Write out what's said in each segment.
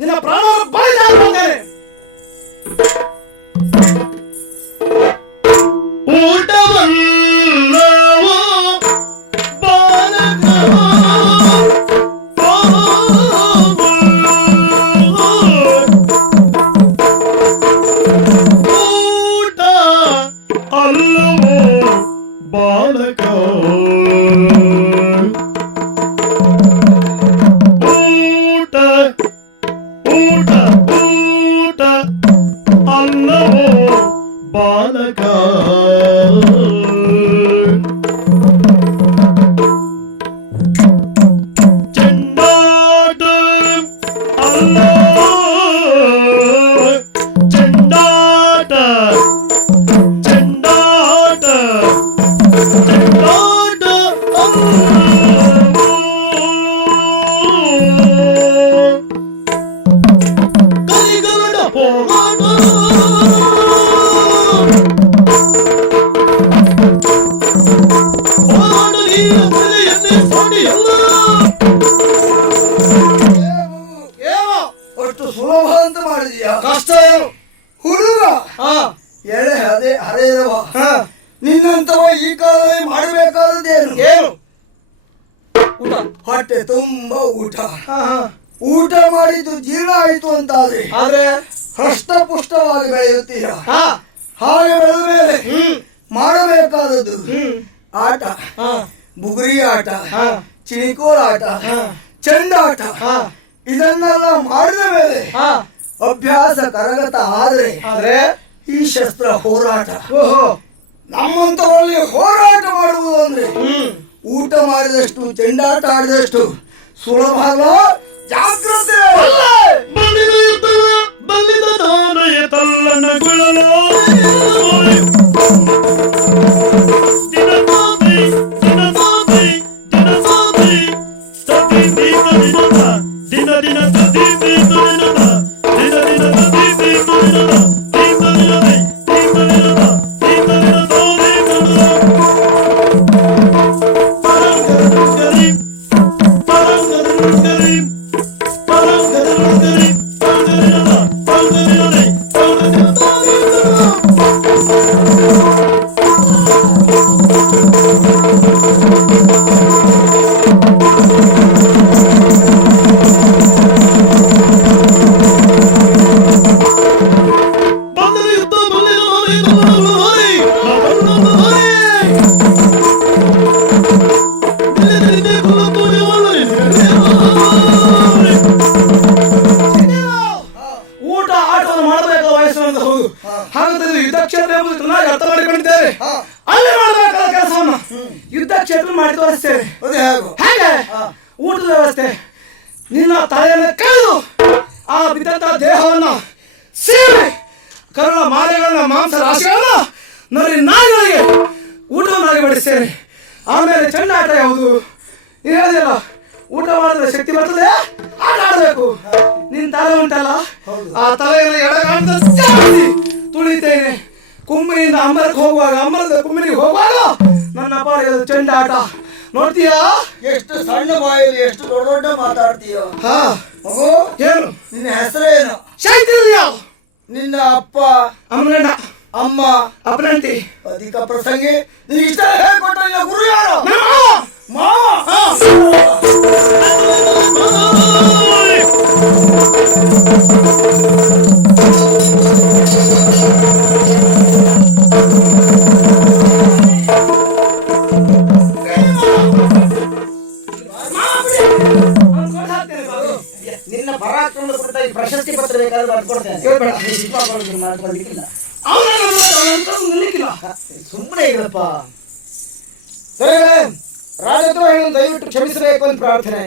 ನಿನ್ನ ಪ್ರಾಣ ಬಲಿದಾನ ನಿನ್ನಂತವ ಈ ಕಾಲದಲ್ಲಿ ಮಾಡಬೇಕಾದದ್ದೇನು? ಏನು? ಹೊಟ್ಟೆ ತುಂಬಾ ಊಟ ಮಾಡಿದ್ದು ಜೀರ್ಣ ಆಯಿತು ಅಂತಾದ್ರೆ ಹೃಷ್ಟಪುಷ್ಟವಾಗಿ ಬೆಳೆಯುತ್ತೀಯ. ಹಾಗೆ ಬೆಳೆದ ಮೇಲೆ ಮಾಡಬೇಕಾದದ್ದು ಆಟ, ಬುಗುರಿ ಆಟ, ಚಿಣಿಕೋಲ ಆಟ, ಚೆಂಡಾಟ, ಇದನ್ನೆಲ್ಲ ಮಾಡಿದ ಮೇಲೆ ಅಭ್ಯಾಸ ಕರಗತ ಆದ್ರೆ ಈ ಶಸ್ತ್ರ ಹೋರಾಟ. ನಮ್ಮಂತವರಲ್ಲಿ ಹೋರಾಟ ಮಾಡುವುದು ಅಂದ್ರೆ ಊಟ ಮಾಡಿದಷ್ಟು ಚೆಂಡಾಟ ಆಡಿದಷ್ಟು ಸುಲಭ ಅಲ್ಲ. ಜಾಗ್ರತೆ. ಯುದ್ಧ ಕ್ಷೇತ್ರ ಮಾಡಿ ತೋರಿಸ್ತೇವೆ. ಹೇಗೆ? ಊಟದ ವ್ಯವಸ್ಥೆ. ನಿನ್ನ ತಲೆಯನ್ನು ಕಳೆದು ಆ ಬಿದ್ದಂತ ದೇಹವನ್ನು ಸೇವೆ ಕರುಳ ಮಾಲೆಗಳನ್ನ ಮಾಂಸ ರಾಶಿಗಳನ್ನ ನರಿ ನಾಯಿಗಳಿಗೆ ಊಟವನ್ನಾಗಿ ಬಡಿಸ್ತೇನೆ. ಆಮೇಲೆ ಚೆಂಡಾಟ ಯಾವುದು ಹೇಳಿಲ್ಲ. ಊಟ ಮಾಡಿದ್ರೆ ಶಕ್ತಿ ಬರ್ತದೆ, ಆಟ ಆಡಬೇಕು. ನಿನ್ನ ತಲೆ ಉಂಟಲ್ಲ, ಆ ತಲೆಯನ್ನು ಎಡಗಾಣದ ತುಳಿತೇನೆ. ಕುಂಬರಿಯಿಂದ ಅಮರಕ್ಕೆ ಹೋಗುವಾಗ, ಅಮರದ ಕುಂಬರಿಗೆ ಹೋಗುವಾಗ ನನ್ನ ಪಾಡಿಗೆ ಚೆಂಡಾಟ ನೋಡ್ತೀಯಾ? ಎಷ್ಟು ಸಣ್ಣ ಬಾಯಲ್ಲಿ ಎಷ್ಟು ದೊಡ್ಡ ದೊಡ್ಡ ಮಾತಾಡ್ತೀಯ. ಮಗು, ಏನು ನಿನ್ನ ಹೆಸರೇನು? ಶೈತ್ಯ. ನಿನ್ನ ಅಪ್ಪ ಅಮ್ಮನಣ್ಣ, ಅಮ್ಮ ಅಪ್ಪನಂಟಿ. ಅಧಿಕ ಪ್ರಸಂಗಿ. ನೀನು ಇಷ್ಟ ಹೇಳ್ಕೊಟ್ಟ ನಿನ್ನ ಗುರು ಯಾರು? ನಿನ್ನ ಪರಾಕ್ರಮದ ಕುರಿತ ಪ್ರಶಸ್ತಿ ಪತ್ರ ಬೇಕಾದ್ರೆ ಬರ್ಕೊಡ್ತೇನೆ. ಸುಮ್ಮನೆ ಇರಪ್ಪ. ಸರಿ, ರಾಜದ್ರೋಹಿಗಳನ್ನು ದಯವಿಟ್ಟು ಕ್ಷಮಿಸಬೇಕು ಅಂತ ಪ್ರಾರ್ಥನೆ.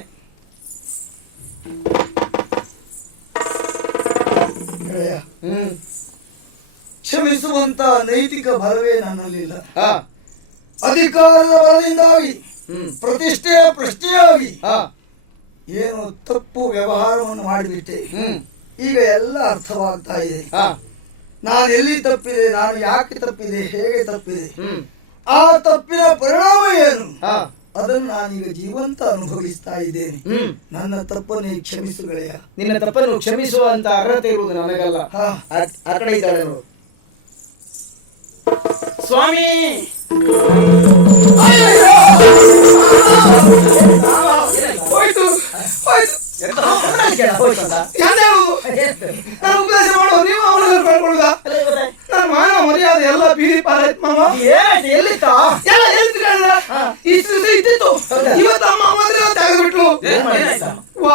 ಕ್ಷಮಿಸುವಂತ ನೈತಿಕ ಬಲವೇ ನನ್ನಲ್ಲಿಲ್ಲ. ಅಧಿಕಾರದ ಬಲದಿಂದಾಗಿ, ಪ್ರತಿಷ್ಠೆಯ ಪ್ರಶ್ನೆಯಾಗಿ ಏನು ತಪ್ಪು ವ್ಯವಹಾರವನ್ನು ಮಾಡಿಬಿಟ್ಟೆ. ಈಗ ಎಲ್ಲ ಅರ್ಥವಾಗ್ತಾ ಇದೆ. ನಾನು ಎಲ್ಲಿ ತಪ್ಪಿದೆ, ನಾನು ಯಾಕೆ ತಪ್ಪಿದೆ, ಹೇಗೆ ತಪ್ಪಿದೆ, ಆ ತಪ್ಪಿನ ಪರಿಣಾಮ ಏನು ಅದನ್ನು ನಾನೀಗ ಜೀವಂತ ಅನುಭವಿಸ್ತಾ ಇದ್ದೇನೆ. ನನ್ನ ತಪ್ಪನ್ನು ಕ್ಷಮಿಸು ಗೆಳೆಯ. ನಿನ್ನ ತಪ್ಪನ್ನು ಕ್ಷಮಿಸುವಂತ ಅರ್ಹತೆ ಇರುವುದು ನನಗಲ್ಲ. ಆ ಕಡೆ ಇದ್ದಾಳೆ ನೋಡು. ಸ್ವಾಮಿ ಹೋಯ್ತು ಹೋಯ್ತು. ನಾನು ಉಪದೇಶ ಮಾಡೋ ನೀವು ಅವನ ಕಳ್ಕೊಳ್ಳುದ? ನನ್ನ ಮಾನ ಮರ್ಯಾದೆ ಎಲ್ಲ ಬೀದಿ ಪಾಲಾಯ್ತು ಮಾವ. ಎಲ್ಲಿತ್ತ ಎಲ್ಲ ಇಷ್ಟು ದಿವಸ ಇದ್ದಿತ್ತು, ಇವತ್ತು ಅಮ್ಮ ಮದುವೆ ತೆಗೆದ್ಬಿಟ್ಲು.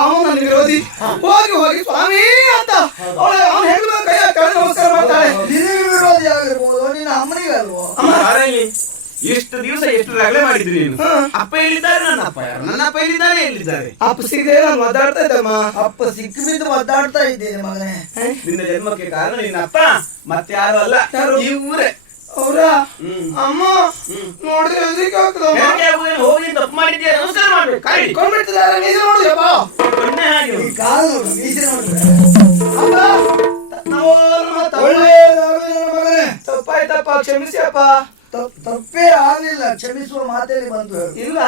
ಅವನು ನನ್ನ ವಿರೋಧಿ. ಹೋಗಿ ಹೋಗಿ ಸ್ವಾಮಿ ಅಂತ ಅವನು ಹೆಣ್ಣು ಕೈ ಕೆಳಗೆ ನಮಸ್ಕಾರ ಮಾಡ್ತಾಳೆ. ವಿರೋಧಿ ಆಗಿರ್ಬೋದು, ನಿನ್ನ ಅಮ್ಮನಿಗಲ್ವೋ? ಇಷ್ಟು ದಿವಸ ಎಷ್ಟು ರಗಳೆ ಮಾಡಿದ್ರಿ ನೀನು? ಅಪ್ಪ ಎಲ್ಲಿದ್ದಾರೆ? ನನ್ನ ಅಪ್ಪ ಯಾರು? ನನ್ನ ಅಪ್ಪ ಎಲ್ಲಿದ್ದಾರೆ? ಎಲ್ಲಿದ್ದಾರೆ? ಅಪ್ಪ ಸಿಗದೆ ನಾನು ಮಾತಾಡ್ತಾ ಇದ್ದಮ್ಮ. ಅಪ್ಪ ಸಿಕ್ಕ ಬಿದ್ದು ಮಾತಾಡ್ತಾ ಇದ್ದೇನೆ ಮಗನೇ. ನಿನ್ನ ಜನ್ಮಕ್ಕೆ ಕಾರಣ ನಿನ್ನ ಅಪ್ಪ ಮತ್ತೆ ಯಾರು ಅಲ್ಲ, ಈ ಊರೇ. ಅವರ ಅಮ್ಮ ನೋಡಿದ್ರೆ ಹೆದರಿಕೆ ಆಗ್ತದಮ್ಮ. ಹೋಗಿ ತಪ್ಪು ಮಾಡಿದ್ಯಾ, ನಮಸ್ಕಾರ ಮಾಡ್ಬೇಕು. ಕೊಂಡ್ಬಿಡ್ತಿದ್ದಾರೆ, ನೀನು ನೋಡಿಯಪ್ಪ. ಈ ಕಾಲು ನೋಡು, ಮೀಸೆ ನೋಡು. ಅಪ್ಪ ನಾವು ಒಳ್ಳೆಯದಾಗಲಿ ನನ್ನ ಮಗನೇ. ತಪ್ಪಾಯ್ತಪ್ಪ, ಕ್ಷಮಿಸಿ ಅಪ್ಪ. ತಪ್ಪೇ ಆಗ್ಲಿಲ್ಲ, ಕ್ಷಮಿಸುವ ಮಾತೇಲಿ ಬಂತು. ಇಲ್ಲ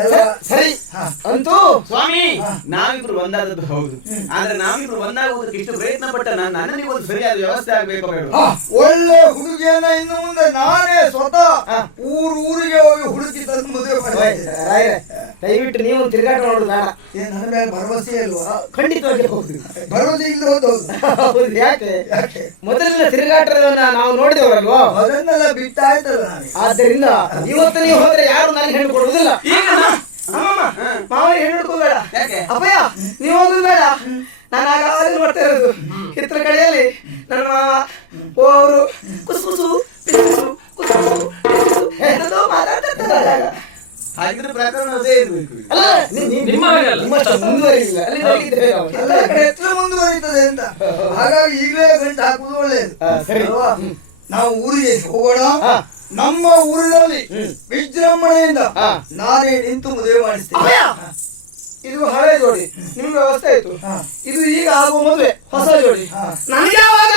ಎಲ್ಲ ಸರಿ. ಅಂತೂ ಸ್ವಾಮಿ ನಾವಿಬ್ರು ಒಂದಾದದ್ದು ಹೌದು, ಆದ್ರೆ ನಾವಿಬ್ರು ಒಂದಾಗುವುದಕ್ಕೆ ಇಷ್ಟು ಪ್ರಯತ್ನ ಪಟ್ಟ ನನ್ನಿಗೆ ಒಂದು ಸರಿಯಾದ ವ್ಯವಸ್ಥೆ ಆಗ್ಬೇಕು ಬೇಡ? ಒಳ್ಳೆ ಹುಡುಗಿಯನ್ನ ಇನ್ನು ಮುಂದೆ ನಾನೇ ಸ್ವತಃ ಊರಿಗೆ ಹೋಗಿ ಹುಡುಕಿ ತಂದು ಮದುವೆ ಮಾಡ್ತೇನೆ. ದಯವಿಟ್ಟು ನೀವು ತಿರುಗಾಟ ಮಾಡೋದು ಬೇಡ. ನನ್ನ ಮೇಲೆ ಭರವಸೆ ಇಲ್ವಾ? ಖಂಡಿತವಾಗಿ ಹೌದು. ಭರವಸೆ ಇಲ್ಲ ಹೌದು. ಯಾಕೆ? ಮೊದಲಿನ ತಿರುಗಾಟವನ್ನ ನಾವು ನೋಡಿದವರಲ್ವಾ? ಅದನ್ನೆಲ್ಲ ಬಿಟ್ಟಾಯ್ತಲ್ಲ ನಾನು. ಆದ್ದರಿಂದ ಇವತ್ತು ನೀವು ಹೋದ್ರೆ ಯಾರು ನನಗೆ ಹೆಣ್ಣು ಕೊಡುವುದಿಲ್ಲ. ಮಾವನಿಗೆ ಹೆಣ್ಣು ಹಿಡ್ಕೋಬೇಡ. ಅಪ್ಪಯ್ಯ ನೀವು ಹೋಗುದು ಬೇಡ. ನಾನು ಆಗಾಗಲೇ ನೋಡ್ತಾ ಇರೋದು ಹಿತ್ತಲ ಕಡೆಯಲ್ಲಿ ನನ್ನ ಮಾವ ಅವರು ಕುಸುಕುಸು ಪಿಸುಕುಸು ಕುಸುಕುಸು ಪಿಸುಕುಸು ಏನೋ ಮಾತಾಡ್ತಿರ್ತಾರೆ. ಹಾಗಿದ್ರೆ ಪ್ರಕರಣ ಅದೇ ಇರ್ಬೇಕು. ನಿಮ್ಮಷ್ಟು ಮುಂದುವರಿಯಿಲ್ಲ. ಎಲ್ಲ ಕಡೆ ಎತ್ತಲು ಮುಂದುವರಿತದೆ ಅಂತ. ಹಾಗಾಗಿ ಈಗಲೇ ಗಂಟು ಹಾಕುವುದು ಒಳ್ಳೆಯದು ಅಲ್ವಾ? ನಾವು ಊರಿಗೆ ಹೋಗೋಣ. ನಮ್ಮ ಊರಿನಲ್ಲಿ ವಿಜೃಂಭಣೆಯಿಂದ ನಾನೇ ನಿಂತು ಮದುವೆ ಮಾಡಿಸ್ತೇನೆ. ಇದು ಹಳೆ ಜೋಡಿ, ನಿಮ್ಗೆ ವ್ಯವಸ್ಥೆ ಆಯ್ತು. ಇದು ಈಗ ಆಗುವ ಮದುವೆ ಹೊಸ ಜೋಡಿ. ನನಗೆ ಯಾವಾಗ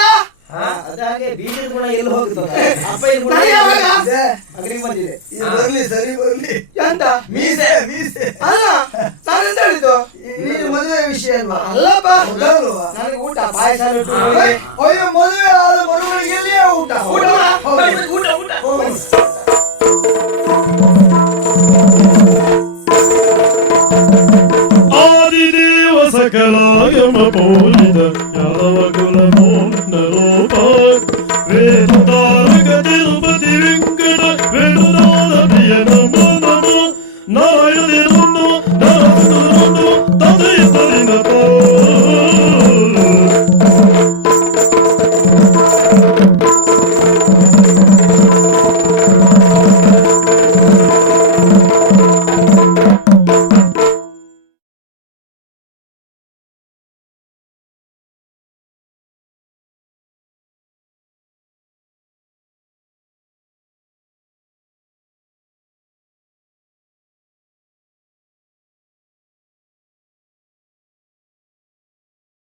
ಅದಾಗೆ ಬೀಜದ ಗುಣ ಎಲ್ಲಿ ಹೋಗ್ತದೆ? ಅಪ್ಪ ಬಂದಿದೆ. ಬರ್ಲಿ, ಸರಿ ಬರ್ಲಿ. ಎಂತ ಮೀಸೆ ಮೀಸೆ ಅಲ್ಲ, ನಾನೆಂತ ಹೇಳಿದ್ದು? ನೀನು ಮದುವೆ ವಿಷಯ ಅಲ್ವಾ? ಅಲ್ಲಪ್ಪ, ಮೊದಲಲ್ವಾ? ನನಗೆ ಊಟ ಪಾಯಸ. ಅಯ್ಯೋ, ಮದುವೆ ಆದ ಮರುಗಳಿಗೆ ಎಲ್ಲಿಯೇ ಊಟ. ಊಟ ಊಟ ಊಟ